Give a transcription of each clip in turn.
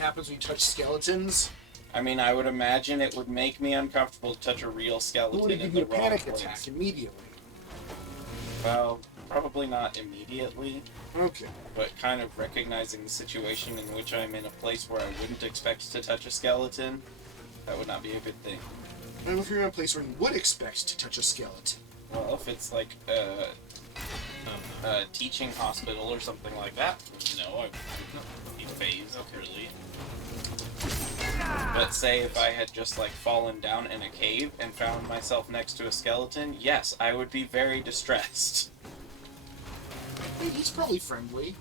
happens when you touch skeletons. I mean, I would imagine it would make me uncomfortable to touch a real skeleton Would it in give the you a wrong panic place. attack immediately? Well, probably not immediately, Okay. but kind of recognizing the situation in which I'm in a place where I wouldn't expect to touch a skeleton, that would not be a good thing. And if you're in a place where you would expect to touch a skeleton. Well, if it's like a teaching hospital or something like that, no, I wouldn't be phased, really. But say if I had just like fallen down in a cave and found myself next to a skeleton, yes, I would be very distressed. Hey, he's probably friendly.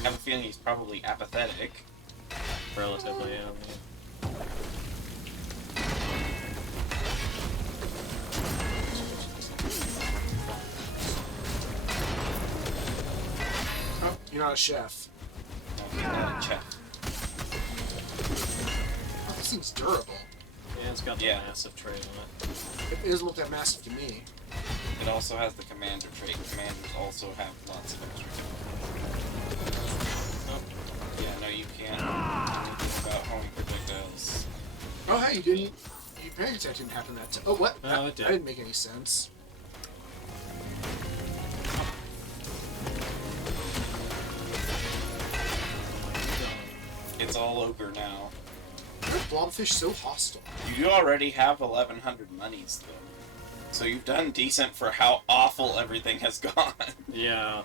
I have a feeling he's probably apathetic. Relatively, yeah. Oh, you're not a chef. Chef. Oh, this thing's durable. Yeah, it's got the Yeah. massive tray on it. It doesn't look that massive to me. It also has the commander trait. Commanders also have lots of extra. Oh, Yeah, no, you can't do anything about homing projectiles. Oh, hey, you didn't. Your panic attack didn't happen that time. Oh, what? No, it did. That didn't make any sense. It's all ogre now. Why are blobfish so hostile? You already have 1,100 monies, though. So you've done decent for how awful everything has gone. yeah.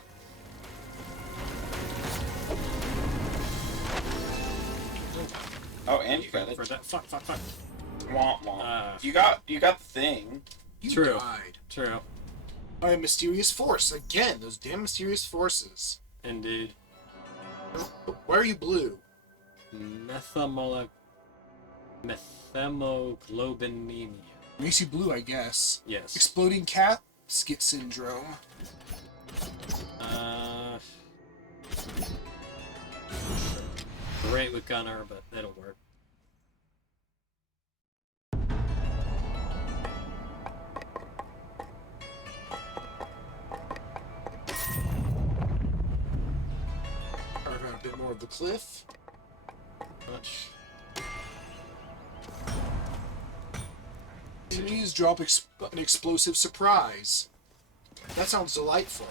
Oh, and you got it. For that. Fuck. Womp womp. Ah. You got the thing. You True. died. True. By a mysterious force. Again, those damn mysterious forces. Indeed. Why are you blue? Methemoglobinemia. Makes you blue, I guess. Yes. Exploding casket syndrome. Great with Gunner, but it'll work. Carve out a bit more of the cliff. Much. Enemies drop an explosive surprise. That sounds delightful.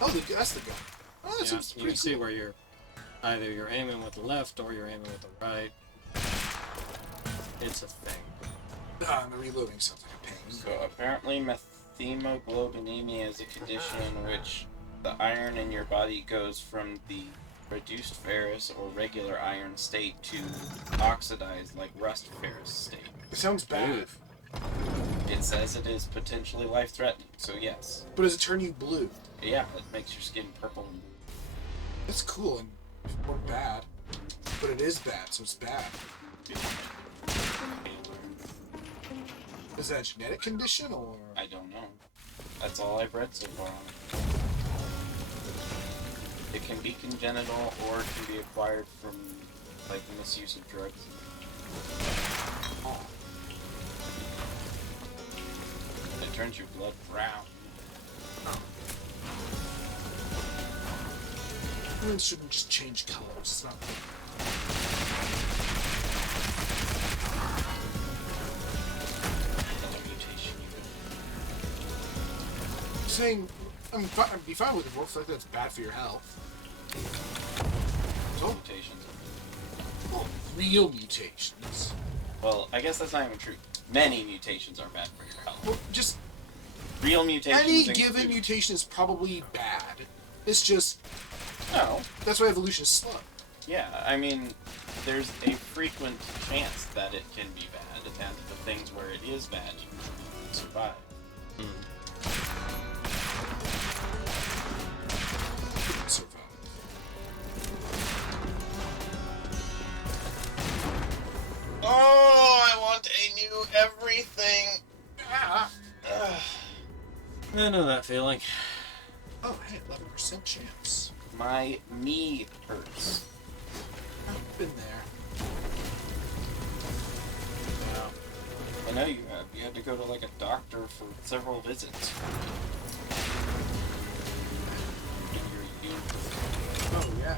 Oh, that's the gun. Oh, that Yeah, seems you pretty can see cool. where you're aiming with the left or you're aiming with the right. It's a thing. Ah, the reloading sounds like a pain. So apparently methemoglobinemia is a condition in which the iron in your body goes from the reduced ferrous or regular iron state to oxidized like rust ferrous state. It sounds bad. It says it is potentially life-threatening, so yes. But does it turn you blue? Yeah, it makes your skin purple and blue. That's cool and or bad. But it is bad, so it's bad. Is that a genetic condition or? I don't know. That's all I've read so far on it. It can be congenital or it can be acquired from like misuse of drugs. Oh. It turns your blood brown. Humans shouldn't just change colors. It's not. Another mutation. I'm saying I'd be fine with it. Wolf. Like that's bad for your health. So, Mutations. oh, real mutations. Well, I guess that's not even true. Many mutations are bad for your health. Well, just Real mutations. any include- given mutation is probably bad. It's just No. that's why evolution is slow. Yeah, I mean, there's a frequent chance that it can be bad, and the things where it is bad, you can survive. Survive. Oh, I want a new everything. Ah. I know that feeling. Oh, hey, 11% chance. My knee hurts. I've been there. Wow. I know you have. You had to go to like a doctor for several visits. In your youth. Oh, yeah.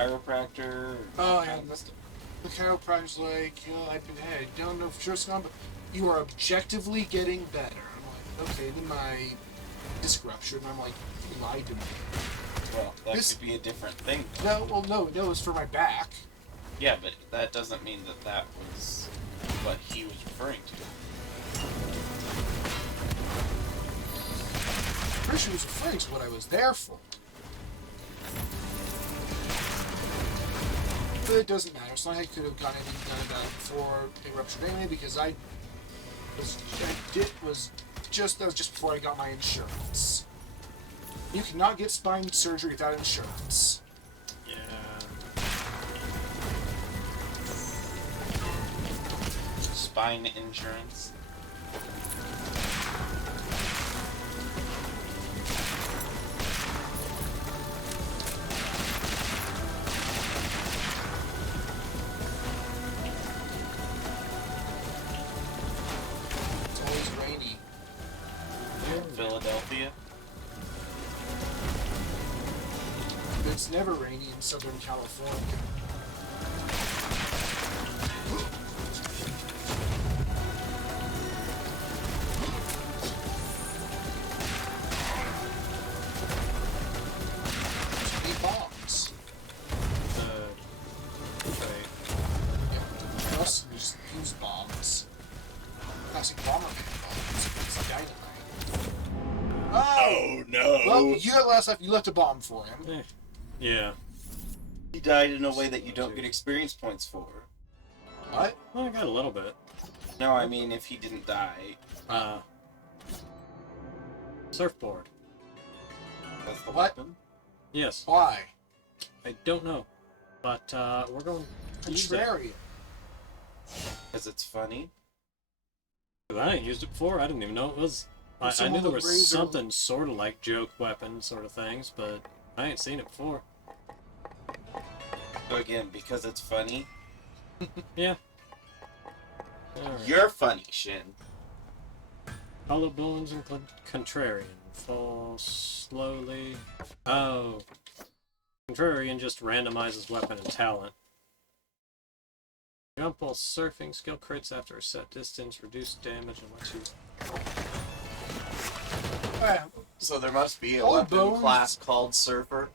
chiropractor. Or Oh, kind yeah. of stuff. The chiropractor's like, I don't know for sure it's gone, but you are objectively getting better. I'm like, okay, then my disc ruptured, and I'm like, you lied to me. Well, that This- could be a different thing. No, it was for my back. Yeah, but that doesn't mean that that was what he was referring to. Pretty sure he was referring to what I was there for. But it doesn't matter. It's not like I could have gotten anything done about it before it ruptured anyway, because that was just before I got my insurance. You cannot get spine surgery without insurance. Yeah. Spine insurance. It's always rainy. Philadelphia. It's never rainy in Southern California. Too many bombs. Okay. Yeah, us just use bombs. Classic Bomberman bombs. It's dynamite. Oh! no! Well, you got last life. You left a bomb for him. Eh. Yeah. He died in a way that you don't get experience points for. What? Well, I got a little bit. No, I mean if he didn't die. Surfboard. That's the What? weapon. Yes. Why? I don't know. But, we're going to use that. Contrarian. Because it's funny. I ain't used it before. I didn't even know it was. I Someone knew there with was razor- something sort of like joke weapon sort of things, but I ain't seen it before. So again, because it's funny, Yeah. Alright. you're funny, Shin. Hollow bones and contrarian. Fall slowly. Oh. Contrarian just randomizes weapon and talent. Jump while surfing. Skill crits after a set distance. Reduce damage unless you... So there must be a Hollow weapon bones. class called Surfer.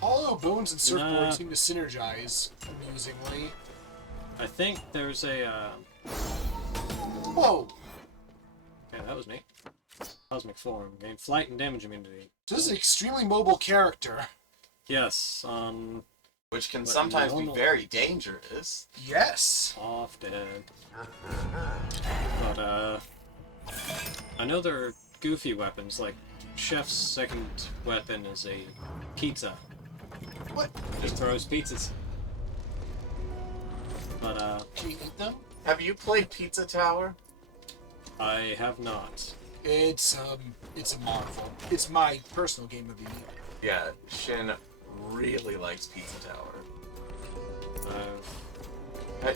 Hollow bones and surfboard Nah. seem to synergize amusingly. I think there's a, Whoa! yeah, that was neat. Cosmic form. Gain flight and damage immunity. So this is an extremely mobile character. Yes, Which can But sometimes be normal- very dangerous. Yes. off dead. But, I know there are goofy weapons, like Chef's second weapon is a pizza. What? Just throws pizzas. But, Can you eat them? Have you played Pizza Tower? I have not. It's a marvel. It's my personal game of the year. Yeah, Shin really likes Pizza Tower.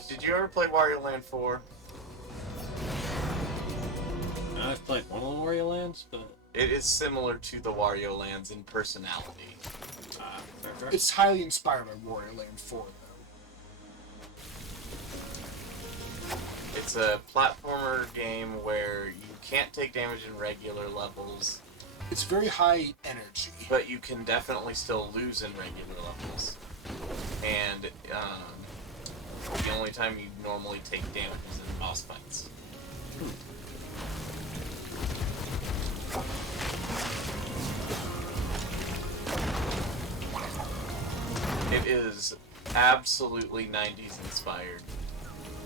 Did you ever play Wario Land 4? I've played one of the Wario Lands, but, It is similar to the Wario Lands in personality. fair. It's highly inspired by Warrior Land 4, though. It's a platformer game where you can't take damage in regular levels, It's very high energy. but you can definitely still lose in regular levels. And the only time you normally take damage is in boss fights. It is absolutely 90s inspired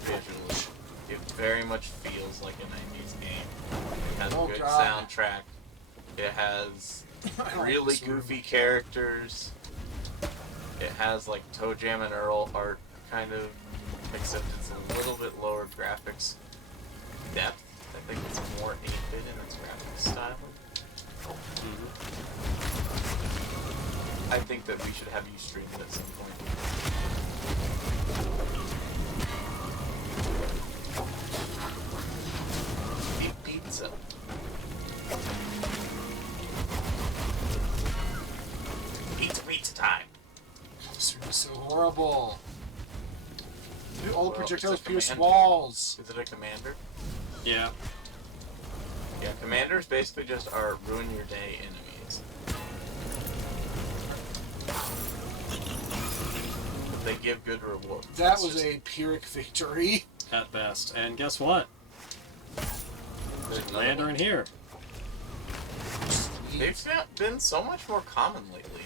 visually. It very much feels like a 90s game. It has Oh, a good God. soundtrack. It has I don't like really this room. goofy characters. It has like Toe Jam and Earl art, kind of, except it's a little bit lower graphics depth. I think it's more 8-bit in its graphics style. I think that we should have you stream it at some point. Eat pizza. Pizza time. This room is so horrible. All the Well, projectiles it's a pierce commander. walls. Is it a commander? Yeah. Yeah, commanders basically just are ruin your day enemies. But they give good rewards. That It's was just- a Pyrrhic victory. At best. And guess what? there's another Commander one. in here. They've been so much more common lately.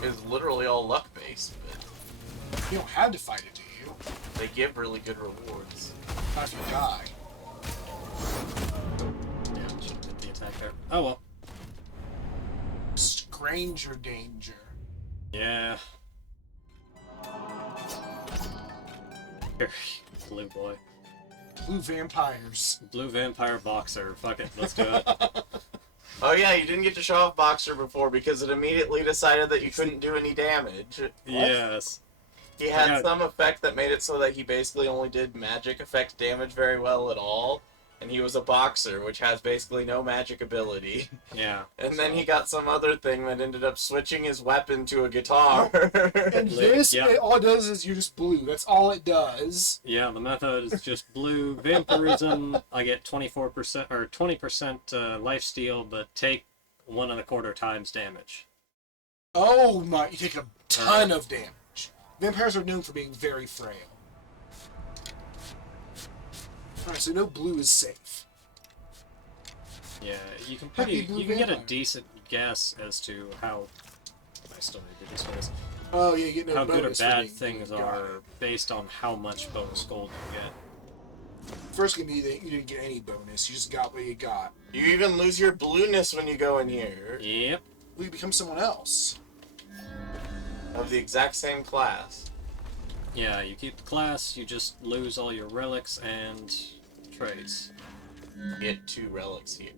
Which is literally all luck based, but You don't have to fight it, do you? they give really good rewards. Not if you die. Yeah, should have hit the attack there. Oh well. Stranger danger. Yeah. Here, blue boy. Blue vampires. Blue vampire boxer. Fuck it, let's do it. Oh yeah, you didn't get to show off Boxer before because it immediately decided that you couldn't do any damage. Yes. He had Yeah. some effect that made it so that he basically only did magic effect damage very well at all. And he was a boxer, which has basically no magic ability. Yeah. And then he got some other thing that ended up switching his weapon to a guitar. And this, Yeah. all it does is you're just blue. That's all it does. Yeah, the method is just blue vampirism. I get 24% or 20% lifesteal, but take 1.25 times damage. Oh my, you take a ton of damage. Vampires are known for being very frail. Alright, so no blue is safe. Yeah, you can Happy blue you can get a vampire. decent guess as to how. I still need to do this. Oh yeah, you get no How good or bonus for bad being things blue. are based on how much bonus gold you get. First gonna be that you didn't get any bonus. You just got what you got. You even lose your blueness when you go in here. Yep. Well, you become someone else. Of the exact same class. Yeah, you keep the class, you just lose all your relics and traits. You get 2 relics here.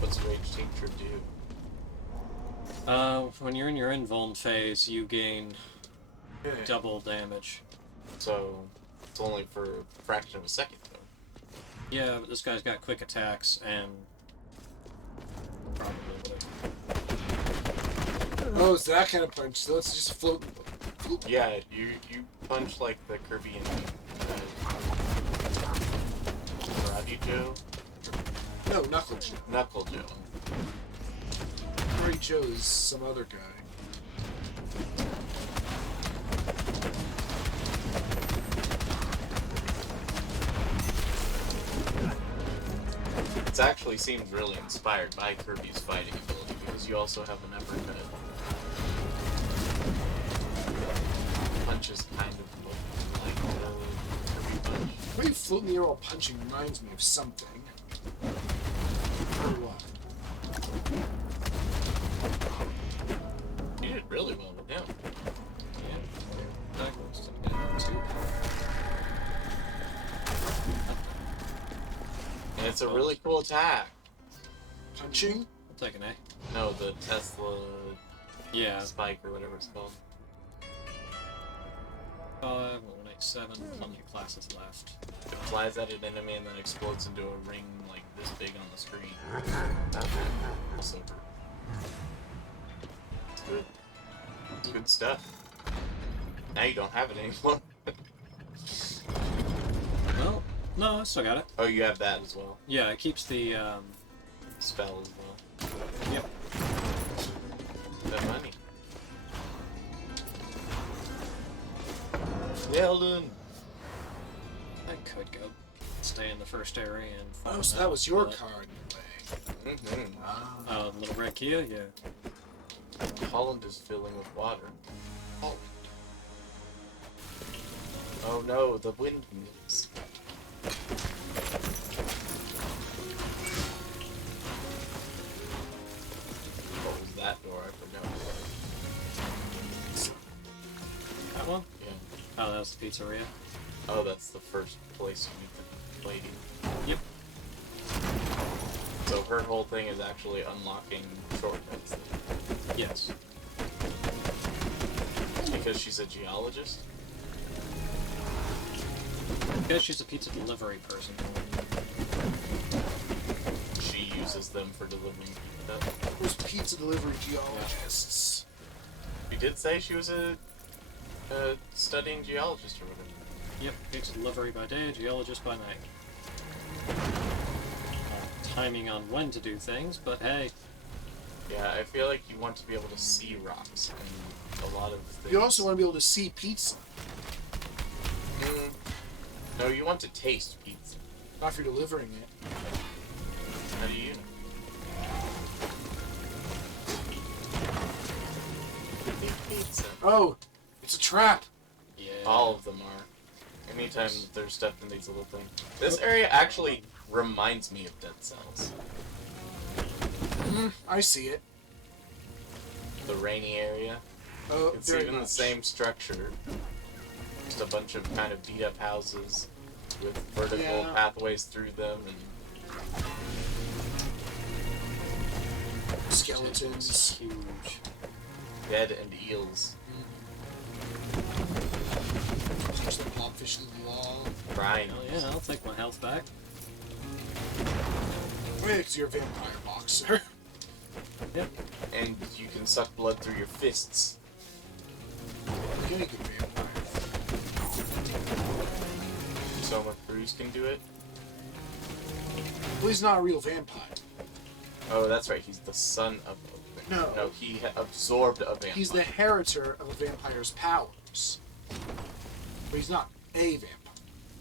What's Rage Tincture do? When you're in your invuln phase, you gain Yeah. double damage. So, it's only for a fraction of a second, though. Yeah, but this guy's got quick attacks and probably would've- Oh, it's that kind of punch. So let's just float. Yeah, you punch like the Kirby and Karate Joe? No, Knuckle Joe. Knuckle Joe. Karate Joe is some other guy. It actually seems really inspired by Kirby's fighting ability because you also have an uppercut. Punches kind of look like the Kirby punch. The way you float in the air while punching reminds me of something. Or what? You did really well with him. Yeah. That goes to get 2. And it's a really cool attack. Punching? I'll take an A. No, the Tesla Yeah. spike or whatever it's called. 5, 1, 8, 7. Plenty of classes left. It flies at an enemy and then explodes into a ring like this big on the screen. So, it's good. It's good stuff. Now you don't have it anymore. Well, no, I still got it. Oh, you have that as well. Yeah, it keeps the, Spell as well. Yep. That money. Well done. I could go stay in the first area and Oh, farm so that was your but- card in a way. Mm-hmm. Ah. Little red Kia, yeah. Holland is filling with water. Oh, Oh no, the windmills. What was that door? I forgot. That one? Yeah. Oh, that was the pizzeria. Oh, that's the first place you meet the lady. Yep. So her whole thing is actually unlocking shortcuts. Yes. Because she's a geologist. Because she's a pizza delivery person. She uses them for delivering pizza. Those pizza delivery geologists. You did say she was a studying geologist or whatever. Yep, pizza delivery by day, geologist by night. Timing on when to do things, but hey. Yeah, I feel like you want to be able to see rocks and a lot of things. You also want to be able to see pizza. No, you want to taste pizza. Not if you're delivering it. How do you know? Pizza. Oh, it's a trap. Yeah. All of them are. Anytime there's stuff in these little things. This area actually reminds me of Dead Cells. I see it. The rainy area. Oh, It's very even the much. same structure. Just a bunch of kind of beat up houses with vertical Yeah. pathways through them and Skeletons. Huge. dead and eels. There's the blobfish in the wall. Crying. Hell yeah, I'll take my health back. Wait, because you're a vampire boxer. Yep. And you can suck blood through your fists. Like any good vampire. Soma Cruz can do it. Well, he's not a real vampire. Oh, that's right. He's the son of a No. No, he absorbed a vampire. He's the inheritor of a vampire's powers. But he's not a vampire.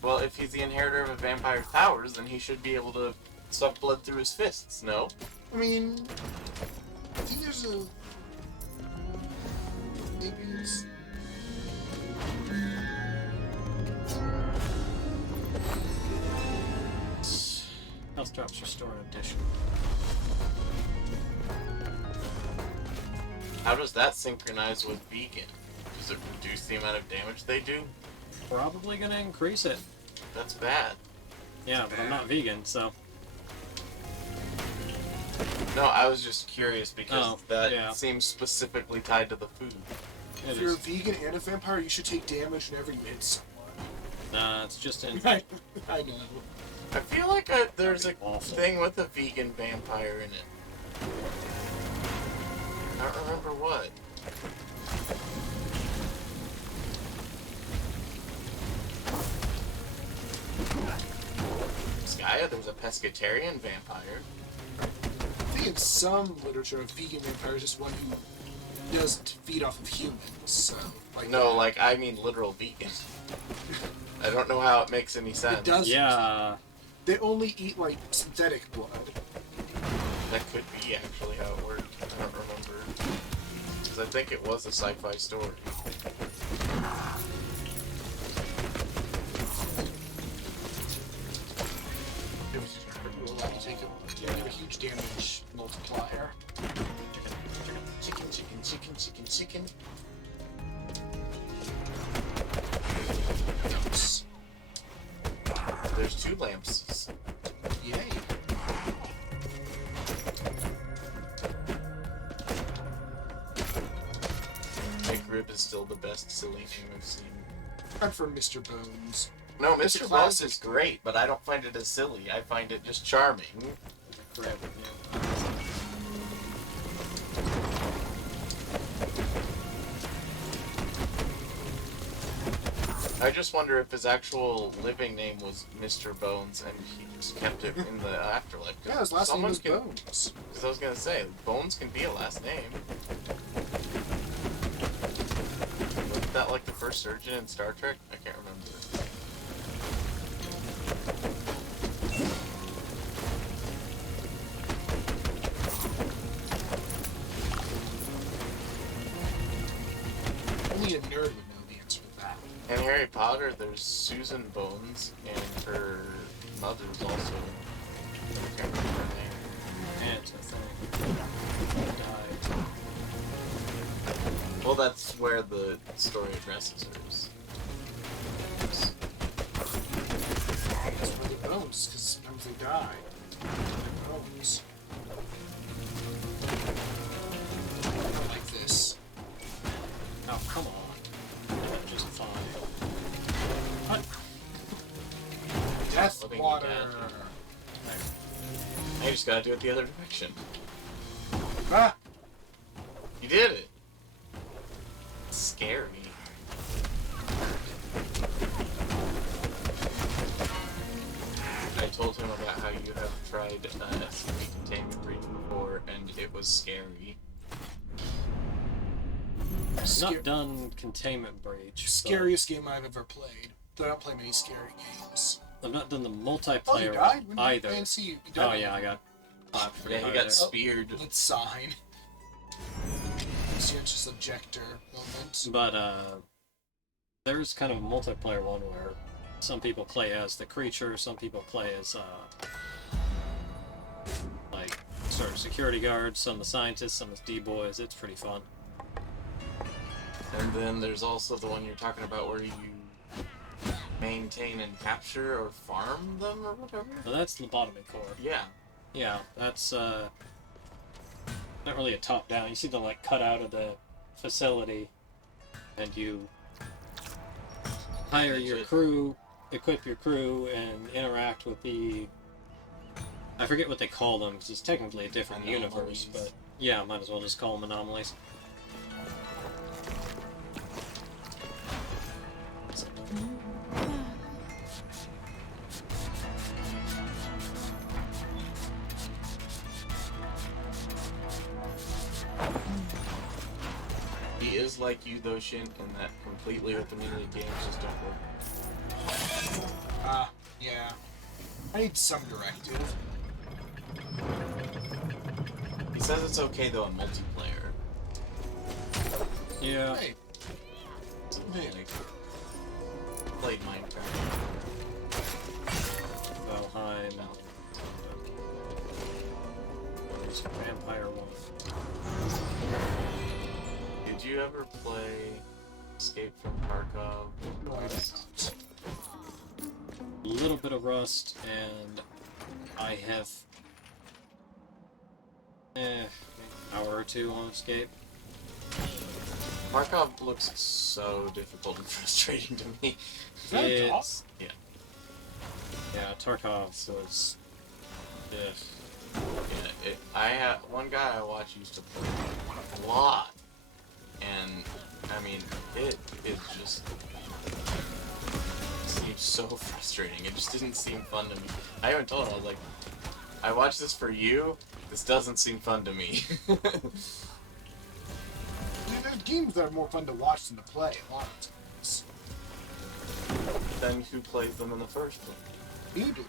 Well, if he's the inheritor of a vampire's powers, then he should be able to suck blood through his fists, no? I mean, I think there's a... Maybe it's... Health drops restore in addition. How does that synchronize with vegan? Does it reduce the amount of damage they do? Probably gonna increase it. That's bad. Yeah, but I'm not vegan, so. No, I was just curious because Oh, that yeah. seems specifically tied to the food. If you're a vegan and a vampire, you should take damage whenever you hit someone. Nah, it's just in. I know. I feel like there's a That'd be awful. thing with a vegan vampire in it. I don't remember what. Skya, there's a pescatarian vampire. I think in some literature, a vegan vampire is just one who doesn't feed off of humans, so... Like No, like, I mean literal vegan. I don't know how it makes any sense. It does. Yeah. They only eat, like, synthetic blood. That could be actually how it worked. I don't remember. Because I think it was a sci-fi story. It was pretty cool. You take a huge damage multiplier. Chicken, chicken, chicken, chicken, chicken. Nice. There's 2 lamps. Yay. McRib is still the best silly name I've seen. I'm for Mr. Bones. No, Mr. Mr. Claus Claus is is great, but I don't find it as silly. I find it just charming. Crab, yeah. I just wonder if his actual living name was Mr. Bones and he just kept it in the afterlife. 'Cause Yeah, his last name someone was can- Bones. Because I was gonna say, Bones can be a last name. Wasn't that like the first surgeon in Star Trek? I can't remember. Only a nerd would know the answer to that. In Harry Potter, there's Susan Bones, and her mother's also. I can't remember her name. And I think. Died. Well, that's where the story addresses her. That's why they're Bones, because sometimes they die. They're Bones. Not like this. Oh, come on. Just fine. What? Death living you water. dead. Now you just gotta do it the other direction. Ah! You did it! It's scary. I told him about how you have tried SCP containment breach before, and it was scary. I've not done Containment Breach. so Scariest game I've ever played. Though I don't play many scary games. I've not done the Oh, multiplayer you died? When either. I didn't see you. You died. Oh yeah, I got popped pretty Yeah, he hard got there. speared. Let's sign. Conscientious objector moment. But there's kind of a multiplayer one where some people play as the creature, some people play as like sort of security guards, some as scientists, some as D-boys. It's pretty fun. And then there's also the one you're talking about where you maintain and capture or farm them or whatever? So that's Lobotomy Core. Yeah. Yeah, that's not really a top-down. You see the like cutout of the facility, and you hire your crew, equip your crew, and interact with the. I forget what they call them because it's technically a different universe, Anomalies. but yeah, might as well just call them anomalies. He is like you though, Shin, in that completely open-ended games just don't work. Yeah. I need some directive. He says it's okay though in multiplayer. Yeah. Hey, So, Hey. like, played Minecraft. Valheim. There's a vampire one. Did you ever play Escape from Tarkov? no, I don't. A little bit of Rust, and I have an hour or two on Escape. Tarkov looks so difficult and frustrating to me. Is that a dog? It's yeah, Tarkov was yeah. Yeah, I had one guy I watch used to play a lot, and I mean it just seemed so frustrating. It just didn't seem fun to me. I even told him I was like, I watched this for you. This doesn't seem fun to me. Yeah, there are games that are more fun to watch than to play a lot of times. Then who plays them in the first place? You do.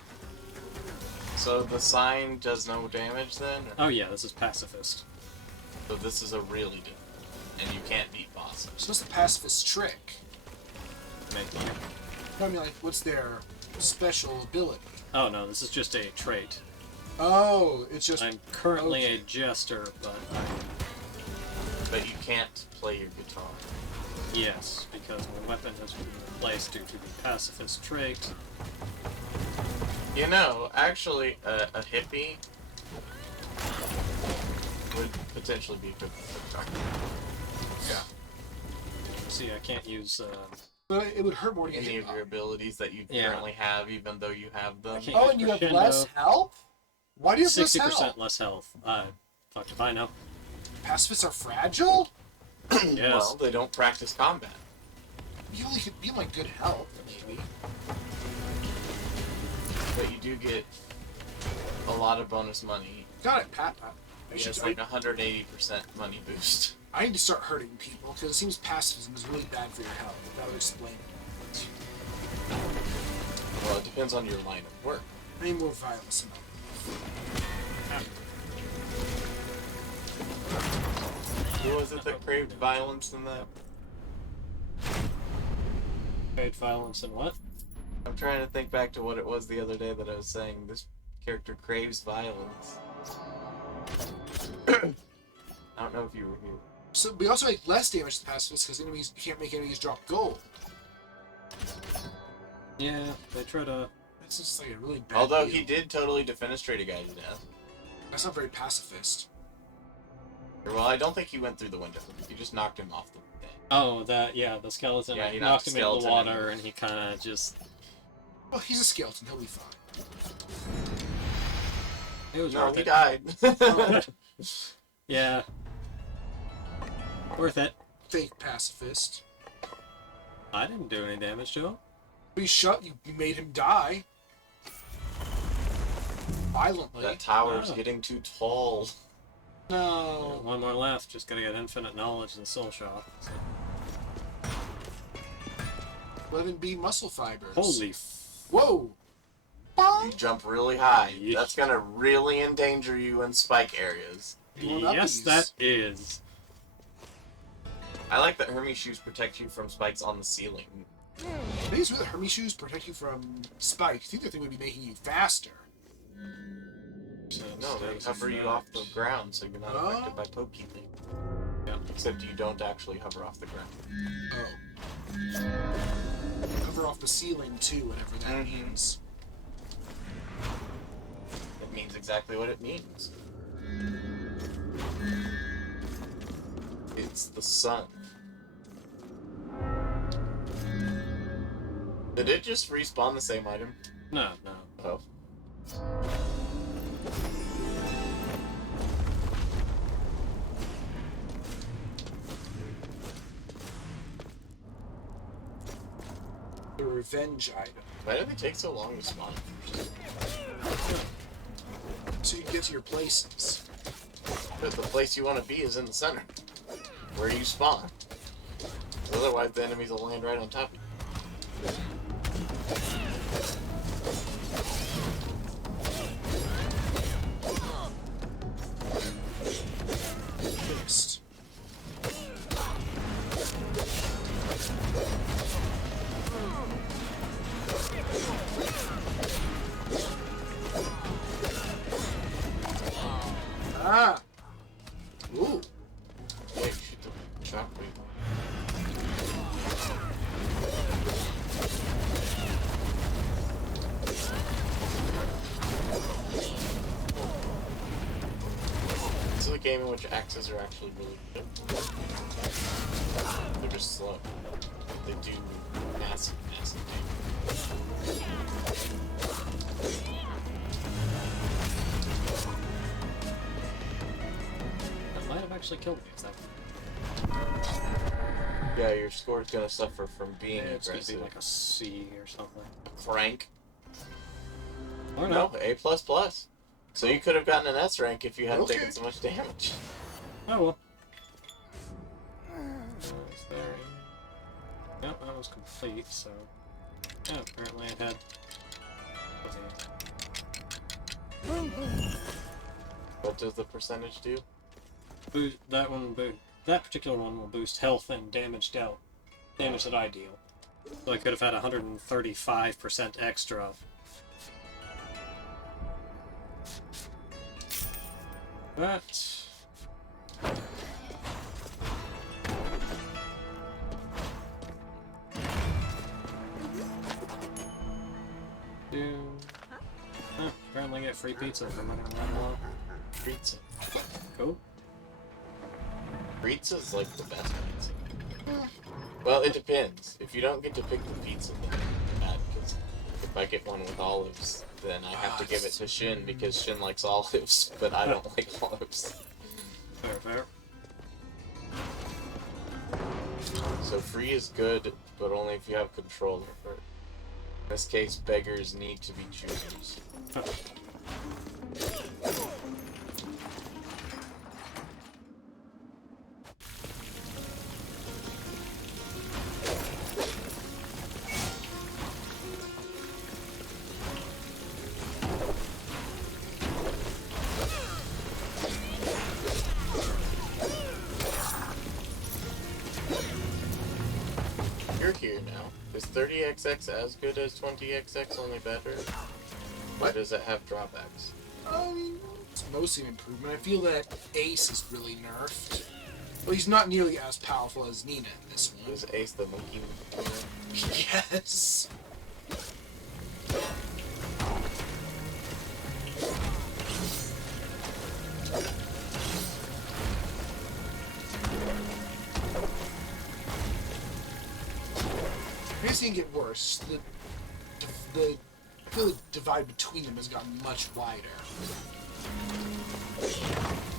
So the sign does no damage then? Or? Oh yeah, this is pacifist. So this is a really different, and you can't beat bosses. So what's the pacifist trick? Maybe. I mean, like, what's their special ability? Oh no, this is just a trait. Oh, it's just... I'm currently okay. a jester, but But you can't play your guitar. yes, because my weapon has been replaced due to the pacifist trait. You know, actually, a hippie would potentially be a good guitar. Yeah. See, I can't use. But it would hurt more to get Any hit of your abilities that you Yeah. currently have, even though you have them. I can't Oh, use and you have crescendo. less health? Why do you have less 60% health? less health. Fuck if I know. Pacifists are fragile? Yes. Well, they don't practice combat. You only could be like good health, maybe. But you do get a lot of bonus money. Got it, Pat. It's like 180% money boost. I need to start hurting people, because it seems pacifism is really bad for your health. That would explain it. Well, it depends on your line of work. I need more violence in my life. Who was it that craved violence in that? Trade violence and what? I'm trying to think back to what it was the other day that I was saying. This character craves violence. I don't know if you were here. So we also make less damage to pacifists because enemies you can't make enemies drop gold. Yeah, they try to. That's just like a really bad Although deal. he did totally defenestrate a guy to death. That's not very pacifist. Well, I don't think he went through the window. He just knocked him off the thing. Oh, that yeah, the skeleton Yeah, he knocked knocked him the into the skeleton water, in. and he kind of just. Well, he's a skeleton. He'll be fine. It was No, worth he it. died. Yeah. Worth it. Fake pacifist. I didn't do any damage to him. But you made him die. Violently. That tower's Oh. getting too tall. No. One more left. Just gotta get infinite knowledge and soul shot. So. Let him be muscle fibers. Holy Whoa! You jump really high. Yeesh. That's gonna really endanger you in spike areas. Yes, that is. I like that Hermes shoes protect you from spikes on the ceiling. These with the Hermes shoes protect you from spikes. I think that thing would be making you faster. No, they hover you off the ground, so you're not affected by pokekeeping. Yeah. Except you don't actually hover off the ground. Oh. Cover off the ceiling too, whatever that means. It means exactly what it means. It's the sun. Did it just respawn the same item? No. Oh. The revenge item. Why do they take so long to spawn? So you can get to your places. But the place you want to be is in the center, where you spawn. Otherwise, the enemies will land right on top of you. Fixed. Ah! Ooh. Yeah, you shoot the shockwave. This is a game in which axes are actually really good. They're just slow. They do massive damage. That might have actually killed me. If that. Yeah, your score's gonna suffer from being It's gonna aggressive. be like a C or something. Crank. Or No, no. A++. So you could have gotten an S rank if you hadn't Okay. taken so much damage. Oh well. Is there... Yep, that was complete, so... Yeah, apparently I had... What does the percentage do? That particular one will boost health and damage dealt. Damage that I deal. So I could have had 135% extra. But... apparently get free pizza for running around long. Pizza. Cool. Pizza's like the best pizza. Well, it depends. If you don't get to pick the pizza, then it's bad, because if I get one with olives, then I have to give it to Shin because Shin likes olives, but I don't like olives. Fair. So free is good, but only if you have control over it. In this case, beggars need to be choosers. You're here now. Is 30XX as good as 20XX, only better? Or does it have drawbacks? It's mostly an improvement. I feel that Ace is really nerfed. Well, he's not nearly as powerful as Nina in this one. Is Ace the monkey? Yes. I guess it can get worse. The the I feel the divide between them has gotten much wider.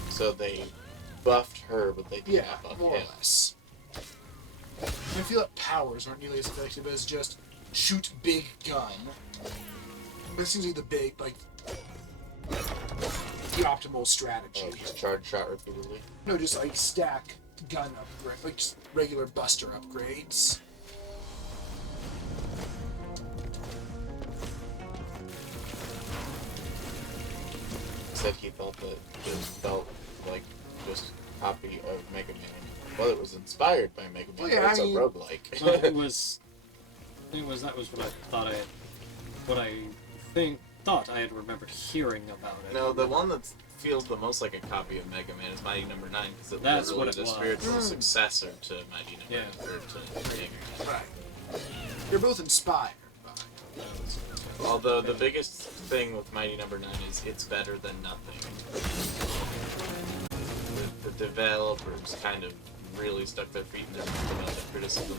So they buffed her, but they did Yeah, not buff more or him. less. I feel that powers aren't nearly as effective as just shoot big gun. But it seems like the optimal strategy. Oh, just charge shot repeatedly. No, just like stack gun upgrade, like just regular buster upgrades. Said he thought that it felt like just a copy of Mega Man. Well, it was inspired by Mega Man, Well, yeah, but it's I mean- a roguelike. Well, that was what I thought thought I had remembered hearing about it. No, the one that feels the most like a copy of Mega Man is Mighty Number 9, because it That's literally what it the was. spiritual successor to Mighty Number Yeah. or to Mega Man. Right. They're both inspired by. Although the biggest thing with Mighty Number 9 is it's better than nothing. The developers kind of really stuck their feet in their mouth about the criticism